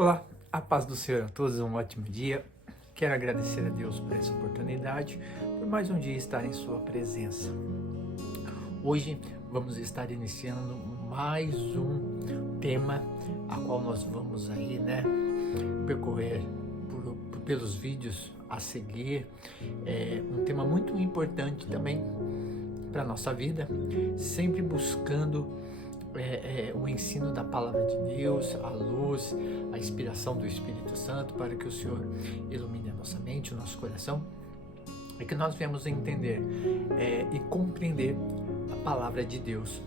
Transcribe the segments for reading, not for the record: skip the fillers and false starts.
Olá, a paz do Senhor a todos, um ótimo dia. Quero agradecer a Deus por essa oportunidade, por mais um dia estar em sua presença. Hoje vamos estar iniciando mais um tema, a qual nós vamos aí, percorrer pelos vídeos a seguir. É um tema muito importante também para a nossa vida, sempre buscando o ensino da palavra de Deus, a luz, a inspiração do Espírito Santo, para que o Senhor ilumine a nossa mente, o nosso coração, e que nós venhamos entender e compreender a palavra de Deus,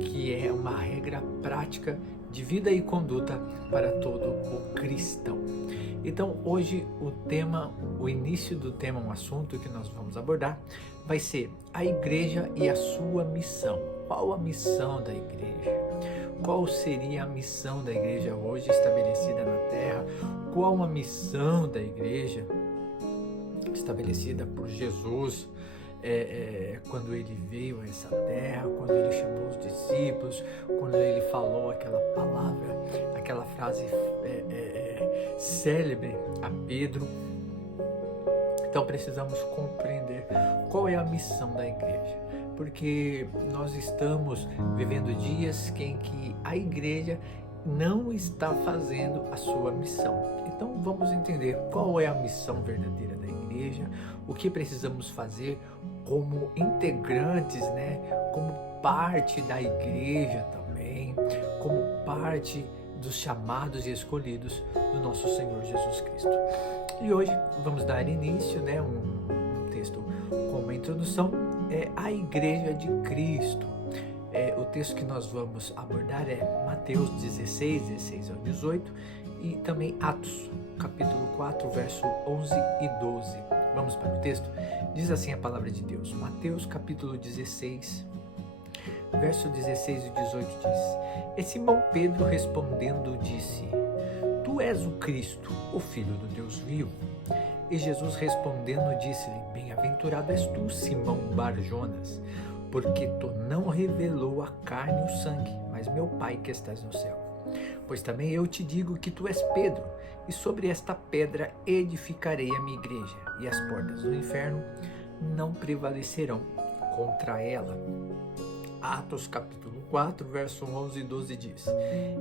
que é uma regra prática de vida e conduta para todo o cristão. Então, hoje o início do tema, um assunto que nós vamos abordar, vai ser a igreja e a sua missão. Qual a missão da igreja? Qual seria a missão da igreja hoje estabelecida na terra? Qual a missão da igreja estabelecida por Jesus quando ele veio a essa terra, quando ele chamou os discípulos, quando ele falou aquela palavra, aquela frase célebre a Pedro? Então precisamos compreender qual é a missão da igreja, porque nós estamos vivendo dias em que a igreja não está fazendo a sua missão. Então vamos entender qual é a missão verdadeira da igreja, o que precisamos fazer como integrantes, como parte da igreja também, como parte dos chamados e escolhidos do nosso Senhor Jesus Cristo. E hoje vamos dar início, um texto com uma introdução, a Igreja de Cristo. O texto que nós vamos abordar é Mateus 16 ao 18 e também Atos, capítulo 4, verso 11 e 12. Vamos para o texto? Diz assim a palavra de Deus. Mateus capítulo 16, verso 16 e 18 diz: E Simão Pedro respondendo disse: Tu és o Cristo, o Filho do Deus vivo. E Jesus respondendo disse-lhe: Bem-aventurado és tu, Simão Bar-Jonas, porque tu não revelou a carne e o sangue, mas meu Pai que estás no céu. Pois também eu te digo que tu és Pedro, e sobre esta pedra edificarei a minha igreja, e as portas do inferno não prevalecerão contra ela. Atos capítulo 4, verso 11 e 12 diz: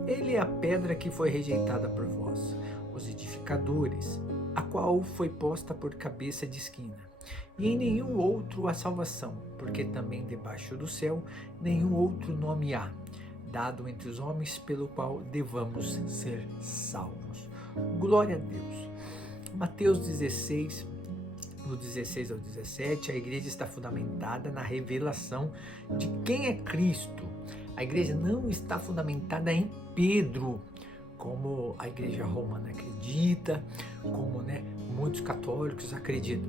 Ele é a pedra que foi rejeitada por vós, os edificadores, a qual foi posta por cabeça de esquina. E em nenhum outro há salvação, porque também debaixo do céu nenhum outro nome há, dado entre os homens pelo qual devamos ser salvos. Glória a Deus. Mateus 16, no 16 ao 17, a igreja está fundamentada na revelação de quem é Cristo. A igreja não está fundamentada em Pedro, como a igreja romana acredita, como muitos católicos acreditam.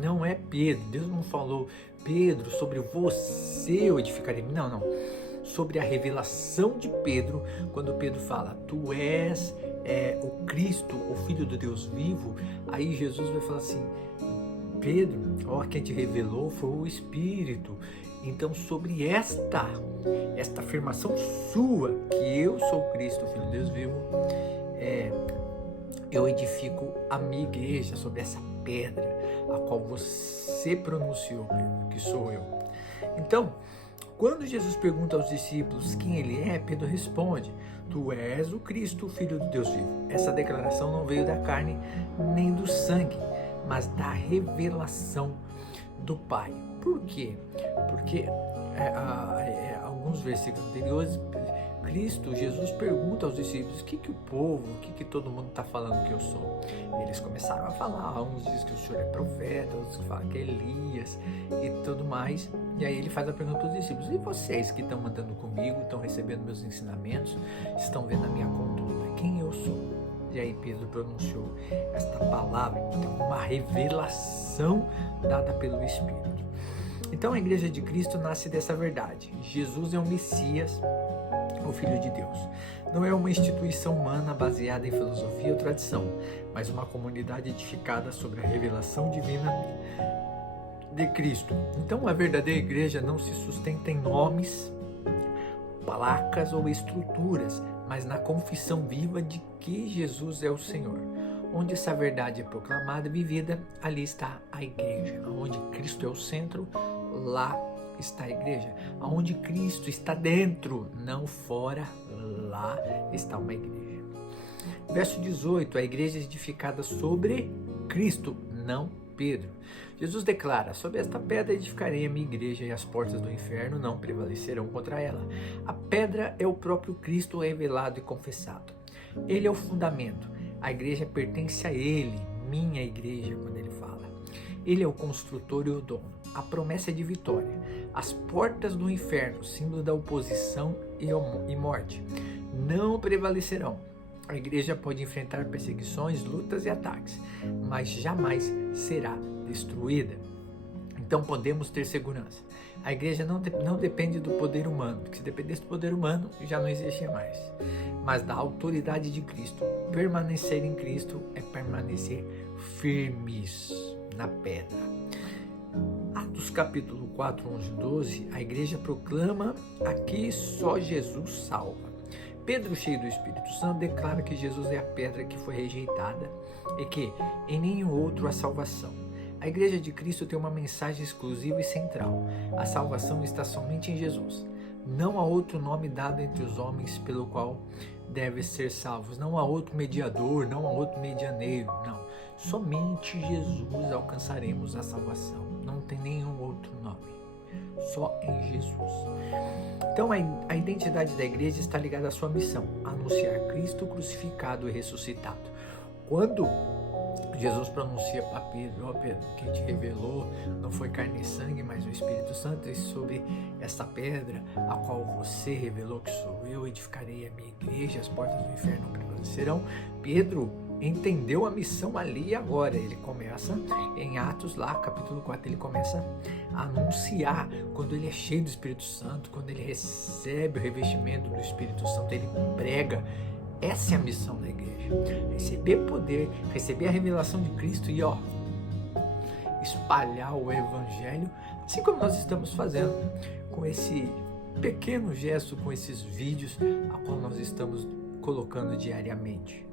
Não é Pedro. Deus não falou: Pedro, sobre você eu edificarei. Não. Sobre a revelação de Pedro, quando Pedro fala: Tu és o Cristo, o Filho do Deus vivo, aí Jesus vai falar assim: Pedro, quem te revelou foi o Espírito. Então, sobre esta afirmação sua, que eu sou Cristo, o Filho de Deus vivo, eu edifico a minha igreja sobre essa pedra, a qual você pronunciou, Pedro, que sou eu. Então, quando Jesus pergunta aos discípulos quem ele é, Pedro responde: Tu és o Cristo, o Filho de Deus vivo. Essa declaração não veio da carne nem do sangue, mas da revelação do Pai. Por quê? Porque alguns versículos anteriores, Jesus pergunta aos discípulos: o que o povo, o que todo mundo está falando que eu sou? Eles começaram a falar, uns dizem que o Senhor é profeta, outros que falam que é Elias e tudo mais. E aí ele faz a pergunta para os discípulos: e vocês que estão andando comigo, estão recebendo meus ensinamentos, estão vendo a minha conduta, quem eu sou? E aí Pedro pronunciou esta palavra, então uma revelação dada pelo Espírito. Então a igreja de Cristo nasce dessa verdade: Jesus é o Messias, o Filho de Deus. Não é uma instituição humana baseada em filosofia ou tradição, mas uma comunidade edificada sobre a revelação divina de Cristo. Então a verdadeira igreja não se sustenta em nomes, placas ou estruturas, mas na confissão viva de que Jesus é o Senhor. Onde essa verdade é proclamada e vivida, ali está a igreja. Onde Cristo é o centro, lá está a igreja. Onde Cristo está dentro, não fora, lá está uma igreja. Verso 18, a igreja é edificada sobre Cristo, não Pedro. Jesus declara: sobre esta pedra edificarei a minha igreja e as portas do inferno não prevalecerão contra ela. A pedra é o próprio Cristo revelado e confessado. Ele é o fundamento. A igreja pertence a ele, minha igreja, quando ele fala. Ele é o construtor e o dono. A promessa é de vitória. As portas do inferno, símbolo da oposição e morte, não prevalecerão. A igreja pode enfrentar perseguições, lutas e ataques, mas jamais será destruída. Então podemos ter segurança. A igreja não depende do poder humano, porque se dependesse do poder humano, já não existia mais. Mas da autoridade de Cristo. Permanecer em Cristo é permanecer firmes na pedra. Atos capítulo 4, 11 e 12, a igreja proclama: aqui só Jesus salva. Pedro, cheio do Espírito Santo, declara que Jesus é a pedra que foi rejeitada e que em nenhum outro há salvação. A igreja de Cristo tem uma mensagem exclusiva e central. A salvação está somente em Jesus. Não há outro nome dado entre os homens pelo qual devem ser salvos. Não há outro mediador, não há outro medianeiro, não. Somente Jesus alcançaremos a salvação. Não tem nenhum outro nome. Só em Jesus. Então a identidade da igreja está ligada à sua missão: anunciar Cristo crucificado e ressuscitado. Quando Jesus pronuncia para Pedro: ó Pedro, quem te revelou não foi carne e sangue, mas o Espírito Santo, e sobre essa pedra a qual você revelou que sou eu, edificarei a minha igreja, as portas do inferno não prevalecerão. Pedro entendeu a missão ali e agora. Ele começa em Atos lá, capítulo 4, ele começa a anunciar. Quando ele é cheio do Espírito Santo, quando ele recebe o revestimento do Espírito Santo, ele prega. Essa é a missão da igreja: receber poder, receber a revelação de Cristo e espalhar o evangelho, assim como nós estamos fazendo com esse pequeno gesto, com esses vídeos a qual nós estamos colocando diariamente.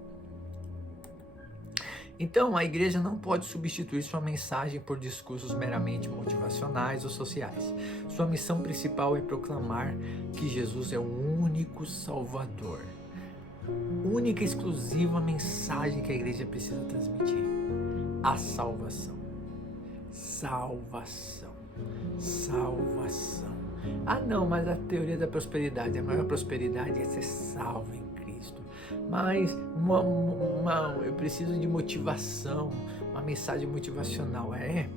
Então, a igreja não pode substituir sua mensagem por discursos meramente motivacionais ou sociais. Sua missão principal é proclamar que Jesus é o único Salvador. Única e exclusiva mensagem que a igreja precisa transmitir: a salvação. Salvação. Salvação. Ah não, mas a teoria da prosperidade, a maior prosperidade é ser salvo em Cristo. Mas eu preciso de motivação, uma mensagem motivacional é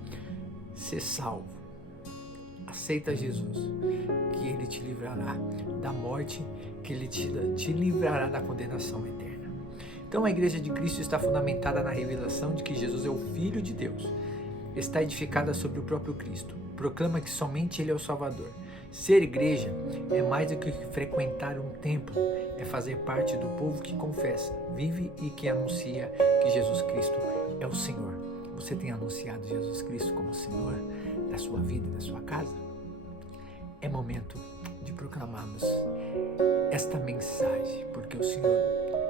ser salvo. Aceita Jesus, que Ele te livrará da morte, que Ele te livrará da condenação eterna. Então a igreja de Cristo está fundamentada na revelação de que Jesus é o Filho de Deus. Está edificada sobre o próprio Cristo. Proclama que somente Ele é o Salvador. Ser igreja é mais do que frequentar um templo, é fazer parte do povo que confessa, vive e que anuncia que Jesus Cristo é o Senhor. Você tem anunciado Jesus Cristo como Senhor da sua vida, da sua casa? É momento de proclamarmos esta mensagem, porque o Senhor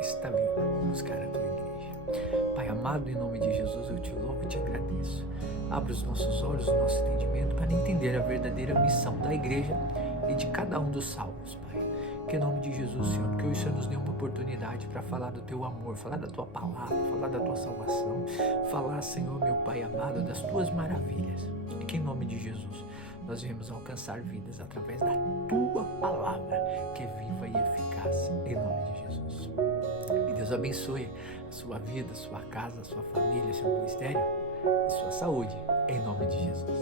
está vindo buscar a tua igreja. Pai amado, em nome de Jesus, eu te louvo e te agradeço. Abra os nossos olhos, o nosso entendimento para entender a verdadeira missão da igreja e de cada um dos salvos, Pai. Que em nome de Jesus, Senhor, que hoje o Senhor nos dê uma oportunidade para falar do teu amor, falar da tua palavra, falar da tua salvação, falar, Senhor, meu Pai amado, das tuas maravilhas. E que em nome de Jesus nós venhamos alcançar vidas através da tua palavra, que é viva e eficaz, em nome de Jesus. Que Deus abençoe a sua vida, a sua casa, a sua família, seu ministério e sua saúde, em nome de Jesus.